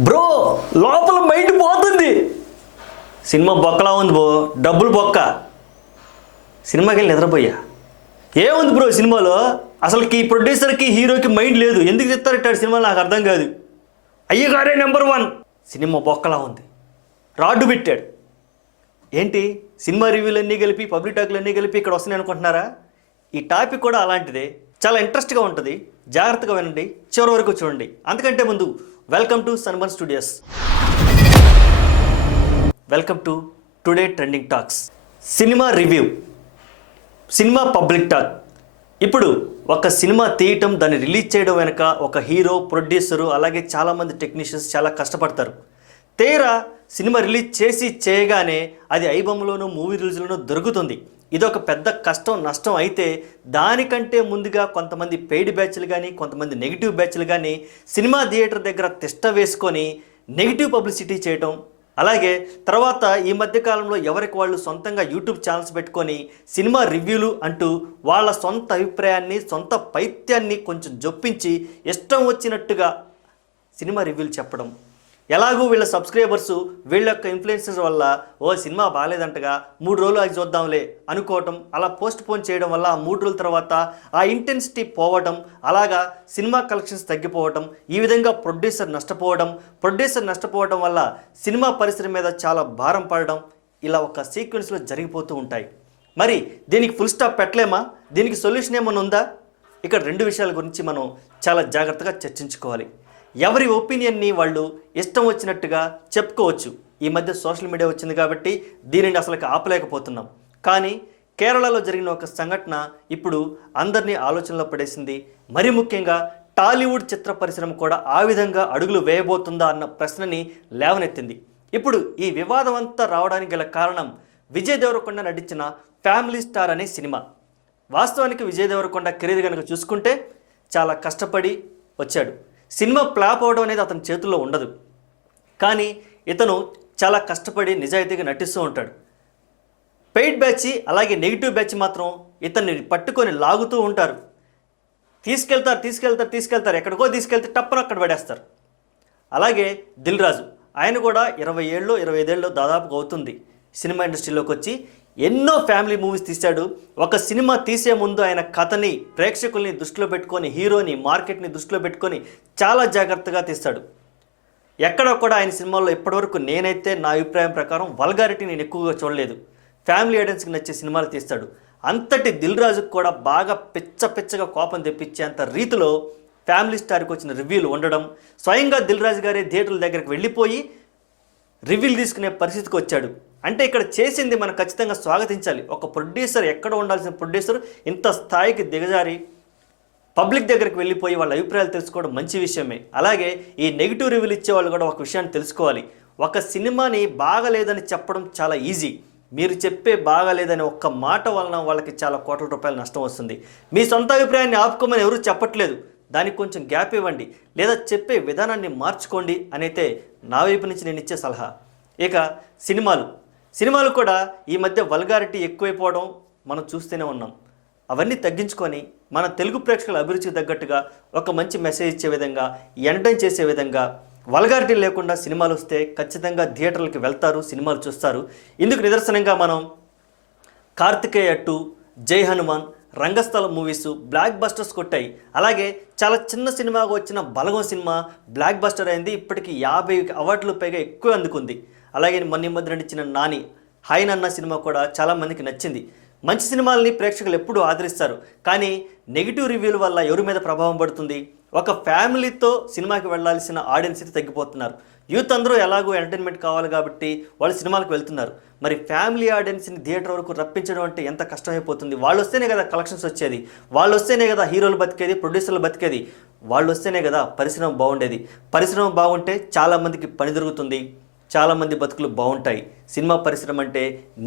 Bro లోపల mind పోతుంది. Cinema బొక్కలా ఉంది బ్రో, డబ్బులు బొక్క. సినిమాకి వెళ్ళి నిద్రపోయా. ఏముంది బ్రో సినిమాలో? అసలుకి ప్రొడ్యూసర్కి హీరోకి మైండ్ లేదు. ఎందుకు చెప్తారు సినిమాలో నాకు అర్థం కాదు. అయ్యగారే నెంబర్ 1. సినిమా బొక్కలా ఉంది. రాడ్డు పెట్టాడు. ఏంటి సినిమా రివ్యూలు అన్నీ కలిపి పబ్లిక్ టాక్లు అన్నీ కలిపి ఇక్కడ వస్తున్నాయి అనుకుంటున్నారా? ఈ టాపిక్ కూడా అలాంటిదే. చాలా ఇంట్రెస్ట్గా ఉంటుంది. జాగ్రత్తగా వినండి, చివరి వరకు చూడండి. అంతకంటే ముందు welcome to sunburn studios. Welcome to today trending talks. Cinema review, cinema public talk. ఇప్పుడు ఒక సినిమా తీయటం, దాన్ని రిలీజ్ చేయడం వెనక ఒక హీరో, ప్రొడ్యూసరు, అలాగే చాలామంది టెక్నీషియన్స్ చాలా కష్టపడతారు. తీరా సినిమా రిలీజ్ చేసి చేయగానే అది ఐబొమ్మలోనూ మూవీ రిలీజ్లోనూ దొరుకుతుంది. ఇదొక పెద్ద కష్టం, నష్టం. అయితే దానికంటే ముందుగా కొంతమంది పెయిడ్ బ్యాచ్లు కానీ, కొంతమంది నెగిటివ్ బ్యాచ్లు కానీ సినిమా థియేటర్ దగ్గర తిష్ట వేసుకొని నెగిటివ్ పబ్లిసిటీ చేయటం, అలాగే తర్వాత ఈ మధ్యకాలంలో ఎవరికి వాళ్ళు సొంతంగా యూట్యూబ్ ఛానల్స్ పెట్టుకొని సినిమా రివ్యూలు అంటూ వాళ్ళ సొంత అభిప్రాయాన్ని, సొంత పైత్యాన్ని కొంచెం జొప్పించి ఇష్టం వచ్చినట్టుగా సినిమా రివ్యూలు చెప్పడం. ఎలాగూ వీళ్ళ సబ్స్క్రైబర్సు వీళ్ళ యొక్క ఇన్ఫ్లుయెన్సర్స్ వల్ల సినిమా బాగాలేదంటగా 3 రోజులు అది చూద్దాంలే అనుకోవటం, అలా పోస్ట్ పోన్ చేయడం వల్ల ఆ 3 రోజుల తర్వాత ఆ ఇంటెన్సిటీ పోవడం, అలాగా సినిమా కలెక్షన్స్ తగ్గిపోవడం, ఈ విధంగా ప్రొడ్యూసర్ నష్టపోవడం వల్ల సినిమా పరిశ్రమ మీద చాలా భారం పడడం, ఇలా ఒక సీక్వెన్స్లో జరిగిపోతూ ఉంటాయి. మరి దీనికి ఫుల్ స్టాప్ పెట్టలేమా? దీనికి సొల్యూషన్ ఏమైనా ఉందా? ఇక్కడ 2 విషయాల గురించి మనం చాలా జాగ్రత్తగా చర్చించుకోవాలి. ఎవరి ఒపీనియన్ని వాళ్ళు ఇష్టం వచ్చినట్టుగా చెప్పుకోవచ్చు. ఈ మధ్య సోషల్ మీడియా వచ్చింది కాబట్టి దీనిని అసలుకి ఆపలేకపోతున్నాం. కానీ కేరళలో జరిగిన ఒక సంఘటన ఇప్పుడు అందరినీ ఆలోచనలో పడేసింది. మరి ముఖ్యంగా టాలీవుడ్ చిత్ర పరిశ్రమ కూడా ఆ విధంగా అడుగులు వేయబోతుందా అన్న ప్రశ్నని లేవనెత్తింది. ఇప్పుడు ఈ వివాదం అంతా రావడానికి గల కారణం విజయ్ దేవరకొండ నటించిన ఫ్యామిలీ స్టార్ అనే సినిమా. వాస్తవానికి విజయ్ దేవరకొండ కెరీర్ కనుక చూసుకుంటే చాలా కష్టపడి వచ్చాడు. సినిమా ఫ్లాప్ అవడం అనేది అతని చేతుల్లో ఉండదు. కానీ ఇతను చాలా కష్టపడి నిజాయితీగా నటిస్తూ ఉంటాడు. పెయిడ్ బ్యాచ్ అలాగే నెగిటివ్ బ్యాచ్ మాత్రం ఇతన్ని పట్టుకొని లాగుతూ ఉంటారు. తీసుకెళ్తారు ఎక్కడికో తీసుకెళ్తే టప్పున అక్కడ పడేస్తారు. అలాగే దిల్ రాజు, ఆయన కూడా 20 ఏళ్ళు 25 ఏళ్ళు దాదాపుగా అవుతుంది సినిమా ఇండస్ట్రీలోకి వచ్చి. ఎన్నో ఫ్యామిలీ మూవీస్ తీశాడు. ఒక సినిమా తీసే ముందు ఆయన కథని, ప్రేక్షకుల్ని దృష్టిలో పెట్టుకొని, హీరోని, మార్కెట్ని దృష్టిలో పెట్టుకొని చాలా జాగ్రత్తగా తీస్తాడు. ఎక్కడ కూడా ఆయన సినిమాల్లో ఇప్పటివరకు నేనైతే నా అభిప్రాయం ప్రకారం వల్గారిటీ నేను ఎక్కువగా చూడలేదు. ఫ్యామిలీ ఆడియన్స్కి నచ్చే సినిమాలు తీస్తాడు. అంతటి దిల్ రాజుకు కూడా బాగా పిచ్చగా కోపం తెప్పించేంత రీతిలో ఫ్యామిలీ స్టార్కి వచ్చిన రివ్యూలు ఉండడం, స్వయంగా దిల్ రాజు గారే థియేటర్ల దగ్గరికి వెళ్ళిపోయి రివ్యూలు తీసుకునే పరిస్థితికి వచ్చాడు. అంటే ఇక్కడ చేసింది మనం ఖచ్చితంగా స్వాగతించాలి. ఒక ప్రొడ్యూసర్, ఎక్కడ ఉండాల్సిన ప్రొడ్యూసర్ ఇంత స్థాయికి దిగజారి పబ్లిక్ దగ్గరికి వెళ్ళిపోయి వాళ్ళ అభిప్రాయాలు తెలుసుకోవడం మంచి విషయమే. అలాగే ఈ నెగిటివ్ రివ్యూలు ఇచ్చే వాళ్ళు కూడా ఒక విషయాన్ని తెలుసుకోవాలి. ఒక సినిమాని బాగలేదని చెప్పడం చాలా ఈజీ. మీరు చెప్పే బాగాలేదని ఒక్క మాట వలన వాళ్ళకి చాలా కోట్ల రూపాయల నష్టం వస్తుంది. మీ సొంత అభిప్రాయాన్ని ఆపుకోమని ఎవరూ చెప్పట్లేదు. దానికి కొంచెం గ్యాప్ ఇవ్వండి, లేదా చెప్పే విధానాన్ని మార్చుకోండి అనైతే నా వైపు నుంచి నేను ఇచ్చే సలహా. ఇక సినిమాలు కూడా ఈ మధ్య వల్గారిటీ ఎక్కువైపోవడం మనం చూస్తూనే ఉన్నాం. అవన్నీ తగ్గించుకొని మన తెలుగు ప్రేక్షకుల అభిరుచికి తగ్గట్టుగా ఒక మంచి మెసేజ్ ఇచ్చే విధంగా, ఎంటర్టైన్ చేసే విధంగా, వల్గారిటీ లేకుండా సినిమాలు వస్తే ఖచ్చితంగా థియేటర్లకి వెళ్తారు, సినిమాలు చూస్తారు. ఇందుకు నిదర్శనంగా మనం కార్తికేయ 2, జై హనుమాన్, రంగస్థలం మూవీసు బ్లాక్ బస్టర్స్ కొట్టాయి. అలాగే చాలా చిన్న సినిమాగా వచ్చిన బలగం సినిమా బ్లాక్ బస్టర్ అయింది. ఇప్పటికీ 50 అవార్డులు పైగా ఎక్కువ అందుకుంది. అలాగే మొన్న మధ్య నటించిన నాని, హాయ్ నాన్న సినిమా కూడా చాలామందికి నచ్చింది. మంచి సినిమాలని ప్రేక్షకులు ఎప్పుడూ ఆదరిస్తారు. కానీ నెగిటివ్ రివ్యూల వల్ల ఎవరి మీద ప్రభావం పడుతుంది? ఒక ఫ్యామిలీతో సినిమాకి వెళ్ళాల్సిన ఆడియన్స్ అయితే తగ్గిపోతున్నారు. యూత్ అందరూ ఎలాగో ఎంటర్టైన్మెంట్ కావాలి కాబట్టి వాళ్ళు సినిమాలకు వెళ్తున్నారు. మరి ఫ్యామిలీ ఆడియన్స్ని థియేటర్ వరకు రప్పించడం అంటే ఎంత కష్టమైపోతుంది. వాళ్ళు వస్తేనే కదా కలెక్షన్స్ వచ్చేది, వాళ్ళు వస్తేనే కదా హీరోలు బతికేది, ప్రొడ్యూసర్లు బతికేది, వాళ్ళు వస్తేనే కదా పరిశ్రమ బాగుండేది. పరిశ్రమ బాగుంటే చాలామందికి పని దొరుకుతుంది, చాలామంది బతుకులు బాగుంటాయి. సినిమా పరిశ్రమ అంటే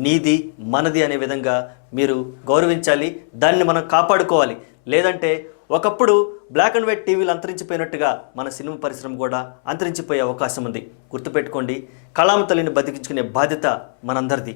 నీది మనది అనే విధంగా మీరు గౌరవించాలి, దాన్ని మనం కాపాడుకోవాలి. లేదంటే ఒకప్పుడు బ్లాక్ అండ్ వైట్ టీవీలు అంతరించిపోయినట్టుగా మన సినిమా పరిశ్రమ కూడా అంతరించిపోయే అవకాశం ఉంది. గుర్తుపెట్టుకోండి, కళామ తల్లిని బతికించుకునే బాధ్యత మనందరిది.